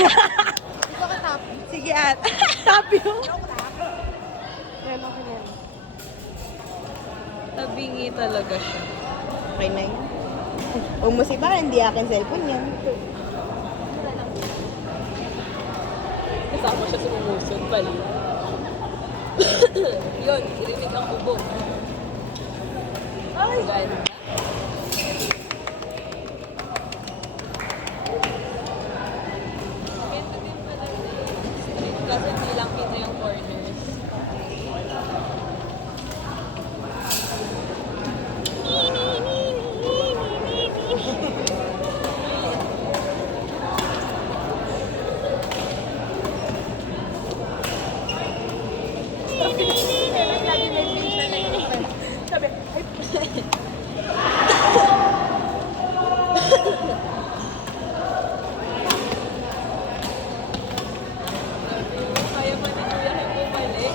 Ito ka top. Sige at. Top yung. Yan, okay na yan. Tabingi talaga siya. Okay na yun. Huwag mo siba, hindi akin cellphone yan. Kasama siya sa umusod pala. Yun, irinig ang ubo. Ay! Ganda. Ganda din pala street kasi hindi lang kita yung corners. Sabi, ay, Kaya pa ni Kuya Kim bumalik.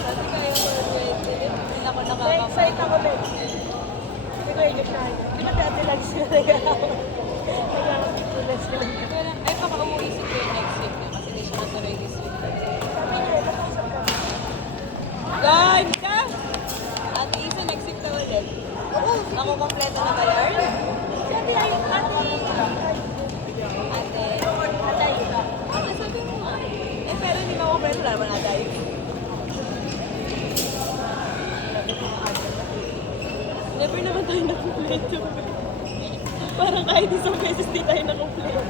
Sabi kaya pa ni Kuya Kim. Hindi ako na-excite ako din. Hindi ko yung siya. Di ba dati lang sila nag-aaway? Nag-aaway sila. Ay, baka umuwi si Kuya next week na kasi hindi siya natuloy this week. Sabi niya, nakausap ka. Ganda! Ate Isa, next week na ulit. Oo. Ako kompleto na ba yan? Sabi ay, ate, Ate. atay. Ah, sabi mo nga. Eh, pero hindi mo kompleto na naman ate. Never naman tayo na-kompleto. Parang kahit isang beses di tayo na-kompleto.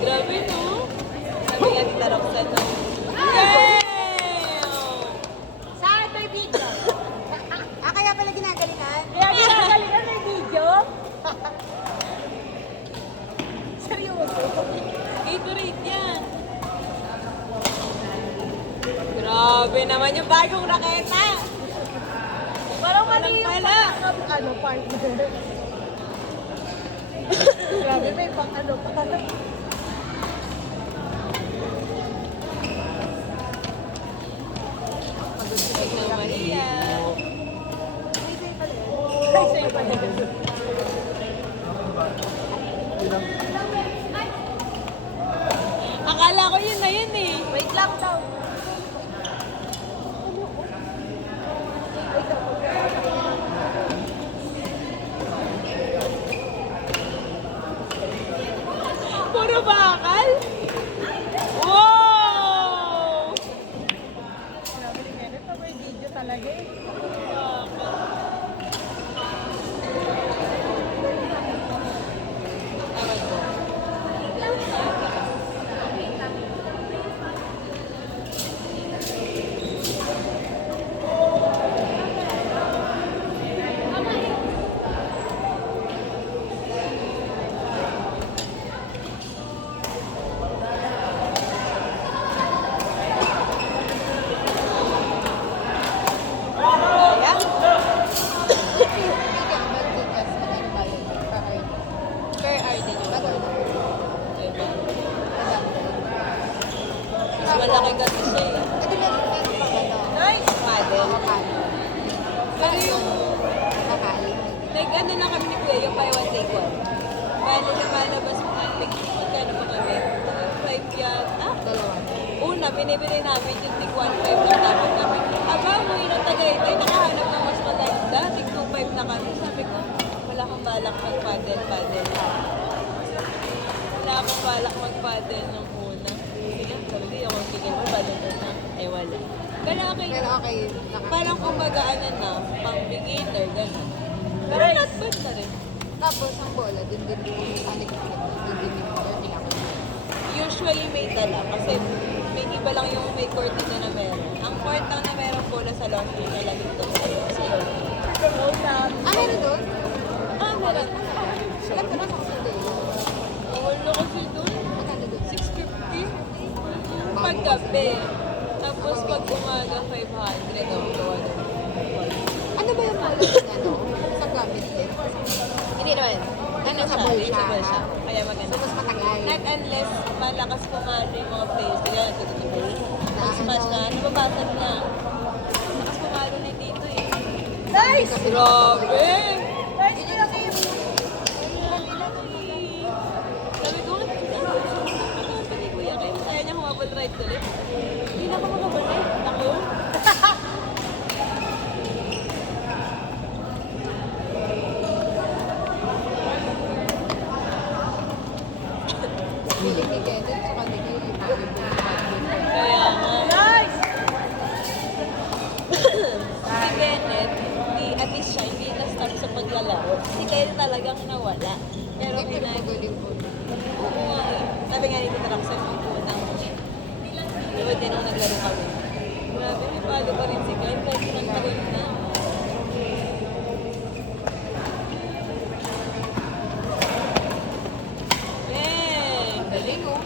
Grabe, no? Sabi nga ni Taroksan, no? Damn! Saan may video? Kaya pala ginagalitan? Kaya ginagalingan may video? Seryoso? Gatorade yan. Grabe naman yung bagong raketa. Parang Walang mali yung pala. ano, partner. Grabe, may pang ano pa. Huwag na mahiya. Ay, sa'yo pa din. Akala ko yun na yun eh. Wait lang daw. Puro bakal? Wow! Grabe ni Merit, may video talaga eh. Ewan ko. Per hour din yun. Diba? Mas malaki kasi siya eh. Nice! Paddle. Pero yung nag-ano na kami ni Kuya, yung buy one take one. Paano lumalabas mo nga, magkano pa kami? 5 yata? Una, binibili namin yung tig 1.5 na dapat kami. Aba, umuwi ng Tagaytay, nakahanap ng mas maganda. Tig 2.5 na kami. Sabi ko, wala kang balak mag-paddle. Wala akong balak mag-paddle nung una. Sige, sabi ako, sige mo, paddle na. Eh, wala. Pero okay. Pero okay. Parang kumbaga ano na, pang beginner, gano'n. Pero not bad na rin. Tapos ang bola, dun din yung panik-panik. Dun din yung learning ako. Usually may dala kasi may iba lang yung may cortina na meron. Ang court lang na meron bola sa laundry na lang ito. Kasi yun. Meron doon? Meron. Alam ko na ako sa day. Wala kasi doon. Magkano doon? 650. Paggabi. Tapos pag umaga, 500 ang gawa doon. Ano ba yung bola ng ano? Sa club din? Hindi naman. Ano Sa siya? ball Reusable siya, siya. ha? Kaya So, maganda. mas matagal. Not unless malakas pumalo yung mga players. Kaya smash na, nababasag na. Malakas pumalo na dito eh. Nice! Grabe! Nice, Kuya Kim! Sabi ko, ni Kuya Kim, kaya niya humabot right ulit. Hindi na ako makabalik. Ako. Feeling ni Kenneth sa kanila yung volleyball. Kaya nga. Nice! Si Kenneth, at least siya, hindi na-stop sa paglalaro. Si Kenneth talagang nawala. Pero Hindi pero kailangan, volleyball. oo nga eh. Sabi nga nito Taraksan, yung unang, di ba din nung naglaro kami. Grabe, may palo pa rin si Kenneth kahit ilang taon na. Bang! Galing oh.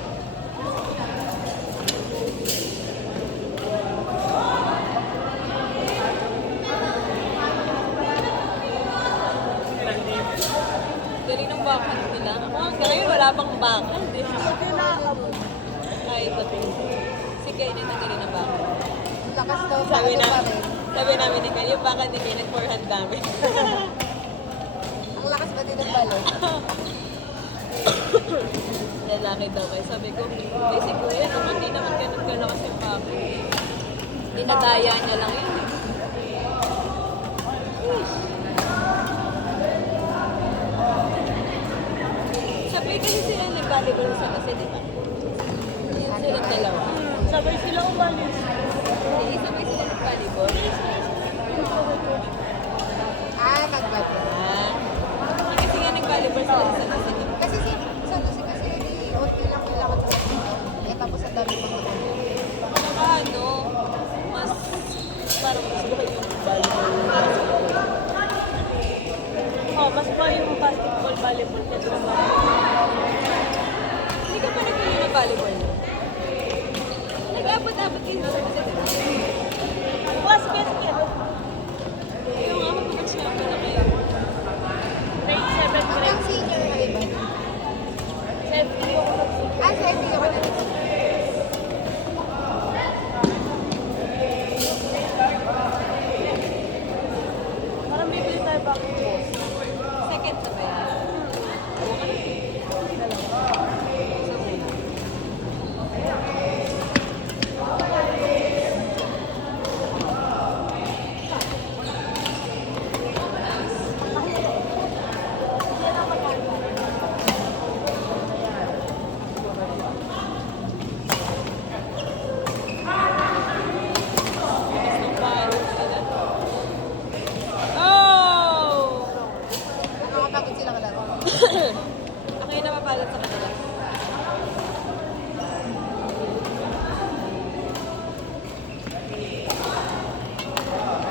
Galing ng backhand nila. Ako hanggang ngayon wala pang backhand eh. Okay na ako. Kahit sabi, si Kenneth ang galing ng backhand. Lakas daw Sabi ano na, pa rin. sabi namin ni Kenneth, yung backhand ni Kenneth, forehand namin. Ang lakas ba din ng balo? Lalaki daw kayo. Sabi ko, si Kuya naman, di naman ganun kalakas yung backhand. Dinadaya niya lang yun. Sabi kasi sila nag-volleyball sa kasi, di ba? Yun silang dalawa. Sabay sila umalis. Hindi, sabay sila nag-volleyball. Ah, nagbati. Ah, kasi nga nag-volleyball sila sa kasi. Kasi sa Lucy kasi okay lang yung lakad sa dito. Eh tapos ang dami pang nakapit. Saka ano, mas parang gusto ko yung volleyball. Oh, mas pa yung basketball, volleyball kaysa sa volleyball. Hindi ka pa nagpili ng volleyball. Nag-abot-abot kayo sa kasi. Basket! Yung nga, mag-champion na kayo. Grade 7 Hanggang grade. senior ka diba? 7 yung nag-senior. Ah, sa FP ka na rin. Parang bibili tayo basketball. Second na ba yan? Isa muna. Gusto pa, sila. Oh! Nakakapagod sila kalaro. Ako yung napapalat sa kanila.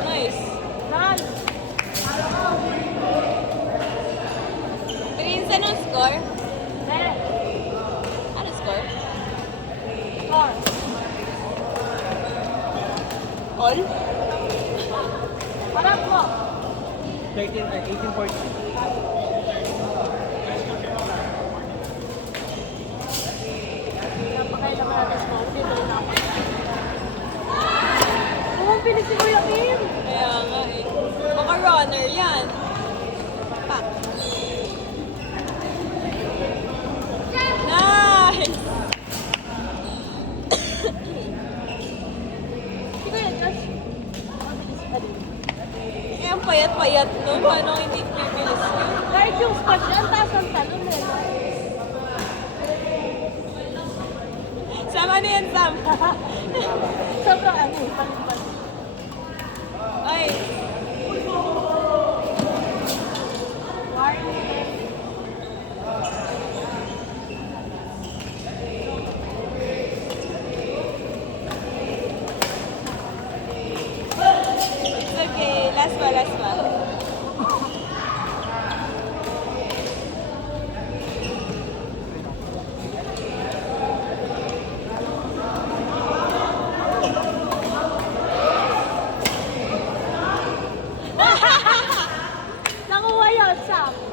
Nice. Nice! Tingin sa nung score? Eh, Ano score? car. All? Harap mo. 1840. Napakailangan natin sa mga dito na ako. Oo, pinig si Kuya Kim. Kaya nga eh. Baka runner yan. Pak. Nice! Si Kuya Josh. Mabilis pa din. Eh, ang payat-payat nun. Paano hindi bibilis yun? Kahit yung squash yan, taas ang talon eh. Sam, ano yan, Sam? Sobrang ano eh, pang